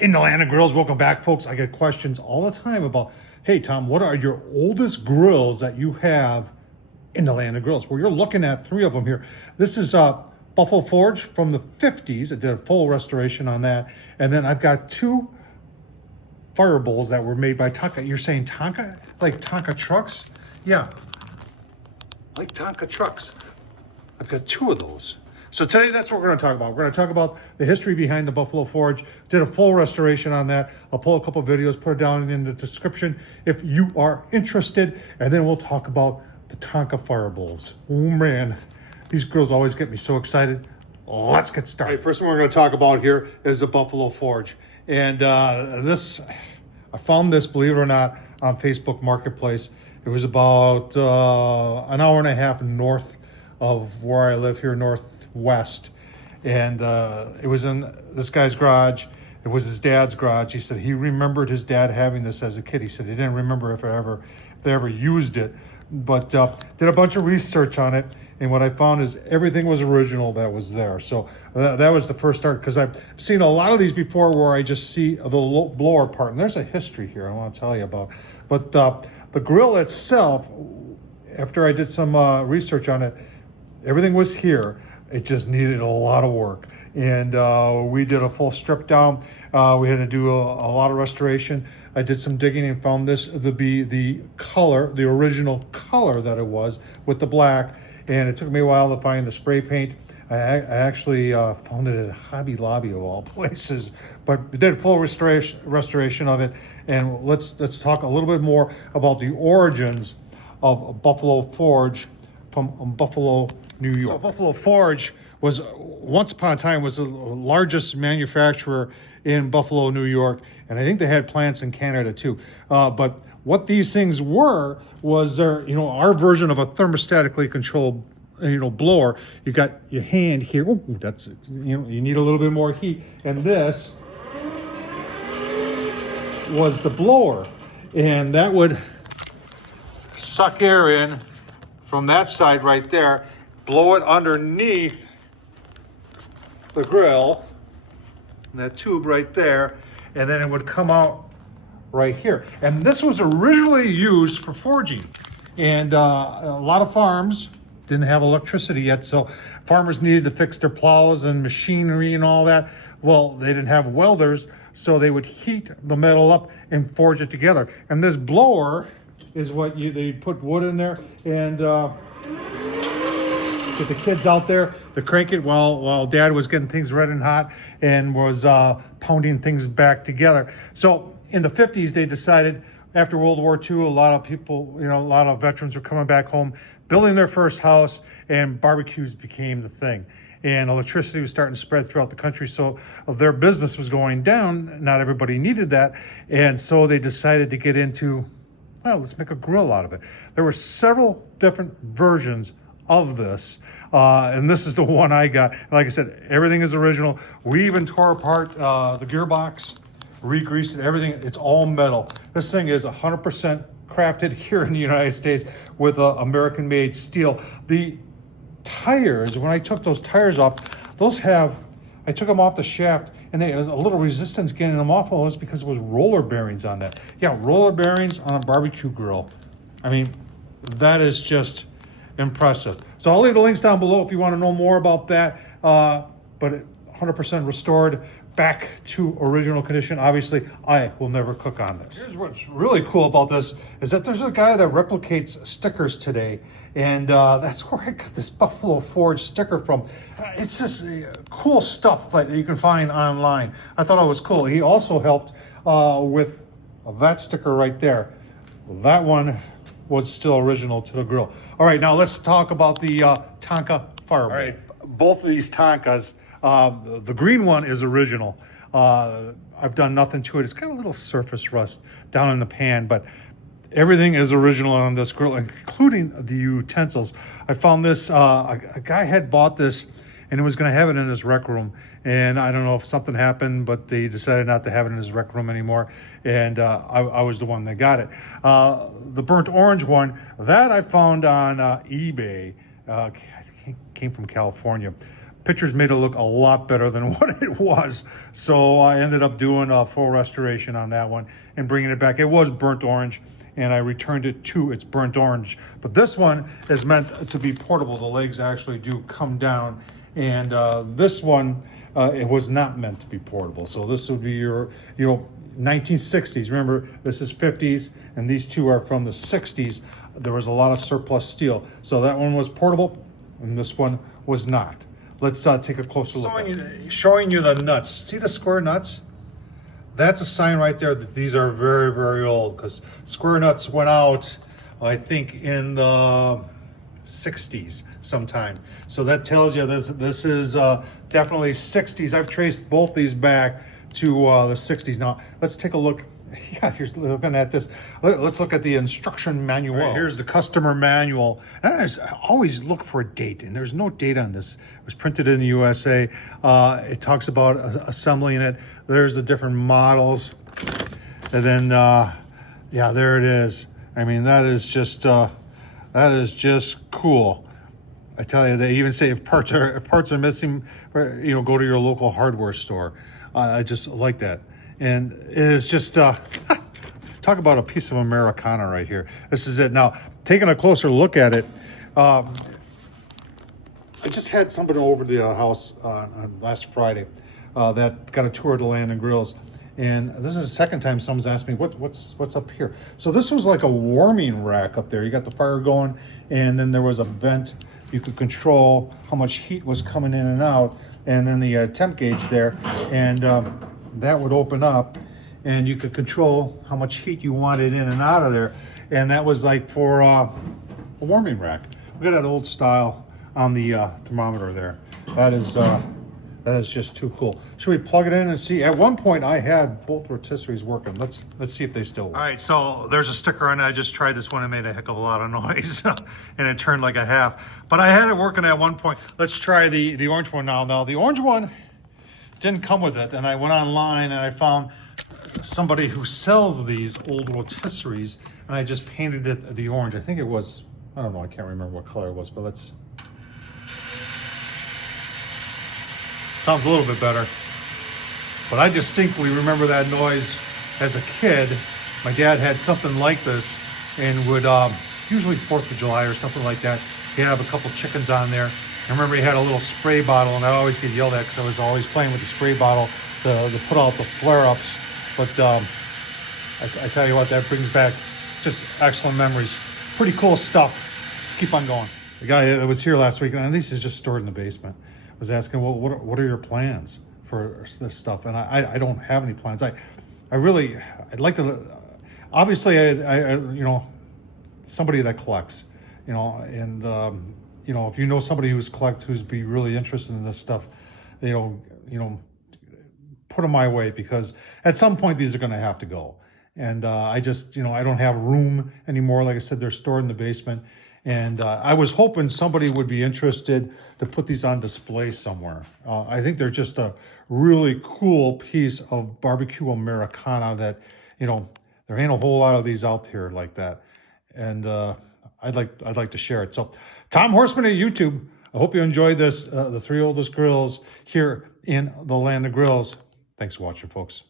In the land of grills, welcome back, folks. I get questions all the time about, hey Tom, what are your oldest grills that you have in the land of grills? Well, you're looking at three of them here. This is Buffalo Forge from the 50s. I did a full restoration on that. And then I've got two Firebowls that were made by Tonka. You're saying Tonka? Like Tonka trucks? Yeah, like Tonka trucks. I've got two of those. So today, that's what we're going to talk about. We're going to talk about the history behind the Buffalo Forge. Did a full restoration on that. I'll pull a couple of videos, put it down in the description if you are interested. And then we'll talk about the Tonka Firebowls. Oh man, these grills always get me so excited. Let's get started. All right, first one we're going to talk about here is the Buffalo Forge. And I found this, believe it or not, on Facebook Marketplace. It was about an hour and a half north of where I live here, northwest. And it was in this guy's garage. It was his dad's garage. He said he remembered his dad having this as a kid. He said he didn't remember if they ever used it, but did a bunch of research on it. And what I found is everything was original that was there. So that was the first start, because I've seen a lot of these before where I just see the blower part. And there's a history here I want to tell you about. But the grill itself, after I did some research on it, everything was here. It just needed a lot of work. And we did a full strip down. We had to do a lot of restoration. I did some digging and found this to be the color, the original color that it was, with the black. And it took me a while to find the spray paint. I actually found it at Hobby Lobby of all places, but we did a full restoration of it. And let's talk a little bit more about the origins of Buffalo Forge from Buffalo, New York. So Buffalo Forge was, once upon a time, was the largest manufacturer in Buffalo, New York, and I think they had plants in Canada too. But what these things was their, our version of a thermostatically controlled, blower. You got your hand here. Oh, that's it. You need a little bit more heat, and this was the blower, and that would suck air in from that side right there, blow it underneath the grill, and that tube right there, and then it would come out right here. And this was originally used for forging. And a lot of farms didn't have electricity yet, so farmers needed to fix their plows and machinery and all that. Well, they didn't have welders, so they would heat the metal up and forge it together. And this blower is what they put wood in there and get the kids out there to crank it while Dad was getting things red and hot and was pounding things back together. So in the 50s, they decided, after World War II, a lot of people, a lot of veterans were coming back home, building their first house, and barbecues became the thing. And electricity was starting to spread throughout the country, so their business was going down. Not everybody needed that. And so they decided to get into, well, let's make a grill out of it. There were several different versions of this. And this is the one I got. Like I said, everything is original. We even tore apart the gearbox, re-greased it, everything. It's all metal. This thing is 100% crafted here in the United States with American-made steel. The tires, when I took those tires off, I took them off the shaft, and there was a little resistance getting them off of those because it was roller bearings on that. Yeah, roller bearings on a barbecue grill. I mean, that is just impressive. So I'll leave the links down below if you want to know more about that. But 100% restored, back to original condition. Obviously, I will never cook on this. Here's what's really cool about this is that there's a guy that replicates stickers today, and that's where I got this Buffalo Forge sticker from. It's just cool stuff that you can find online. I thought it was cool. He also helped with that sticker right there. That one was still original to the grill. All right, now let's talk about the Tonka Firebowl. All right, both of these Tonkas, the green one is original. I've done nothing to it. It's got a little surface rust down in the pan, but everything is original on this grill, including the utensils. I found this, a guy had bought this and was going to have it in his rec room. And I don't know if something happened, but they decided not to have it in his rec room anymore. And I was the one that got it. The burnt orange one, that I found on eBay. I think it came from California. Pictures made it look a lot better than what it was. So I ended up doing a full restoration on that one and bringing it back. It was burnt orange, and I returned it to its burnt orange. But this one is meant to be portable. The legs actually do come down. And this one, it was not meant to be portable. So this would be your, 1960s. Remember, this is 50s, and these two are from the 60s. There was a lot of surplus steel. So that one was portable, and this one was not. Let's take a closer look. Showing you the nuts. See the square nuts? That's a sign right there that these are very, very old, because square nuts went out, I think, in the 60s sometime. So that tells you this is definitely 60s. I've traced both these back to the 60s. Now, let's take a look. Yeah, here's looking at this. Let's look at the instruction manual. Right, here's the customer manual. And I always look for a date, and there's no date on this. It was printed in the USA. It talks about assembling it. There's the different models. And then, yeah, there it is. I mean, that is just cool. I tell you, they even say if parts are missing, go to your local hardware store. I just like that. And it is just, talk about a piece of Americana right here. This is it. Now, taking a closer look at it, I just had somebody over to the house on last Friday that got a tour of the Land and Grills. And this is the second time someone's asked me, what's up here? So this was like a warming rack up there. You got the fire going, and then there was a vent. You could control how much heat was coming in and out, and then the temp gauge there. And that would open up, and you could control how much heat you wanted in and out of there. And that was like for a warming rack. Look at that old style on the thermometer there. That is just too cool. Should we plug it in and see? At one point, I had both rotisseries working. Let's see if they still work. All right, so there's a sticker on it. I just tried this one. It made a heck of a lot of noise, and it turned like a half. But I had it working at one point. Let's try the orange one now. Now, the orange one didn't come with it, and I went online and I found somebody who sells these old rotisseries, and I just painted it the orange. I think it was, I don't know, I can't remember what color it was, but let's. Sounds a little bit better. But I distinctly remember that noise as a kid. My dad had something like this, and would usually 4th of July or something like that, he'd have a couple chickens on there. I remember he had a little spray bottle, and I always get yelled at because I was always playing with the spray bottle to put out the flare-ups. But I tell you what, that brings back just excellent memories. Pretty cool stuff. Let's keep on going. The guy that was here last week, and this is just stored in the basement, was asking, well, what are your plans for this stuff? And I don't have any plans. I'd like to, obviously, I somebody that collects, and if you know somebody who's be really interested in this stuff, put them my way, because at some point these are going to have to go. And I just, I don't have room anymore. Like I said, they're stored in the basement. And I was hoping somebody would be interested to put these on display somewhere. I think they're just a really cool piece of barbecue Americana that, there ain't a whole lot of these out here like that. And I'd like to share it. So Tom Horsman at YouTube, I hope you enjoyed this, the 3 oldest grills here in the Land of Grills. Thanks for watching, folks.